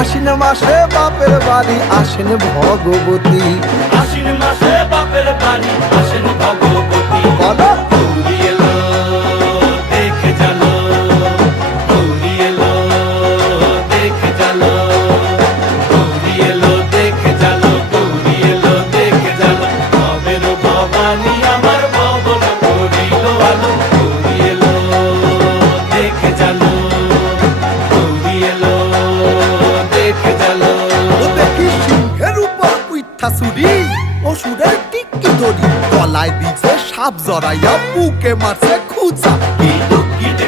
আশ্বিন মাসে বাপের বাড়ি আসেন ভগবতী। আশ্বিন মাসে বাপের বাড়ি আসেন ভগবতী। বলো গৌরী এলো দেখে জালো, গৌরী এলো দেখে জালো, গৌরী এলো দেখে জালো, গৌরী এলো দেখে জালো। ভবের ভবানী আমার ভবন করিল আলো। গৌরী এলো দেখে জালো, গৌরী এলো দেখে জালো। ও দেখি সিংহের উপর উইঠা চুরি, অসুরের টিকি ধরি, গলায় দিছে সাপ জড়াইয়া বুকে মারছে খুঁচা। কি দুঃখিতে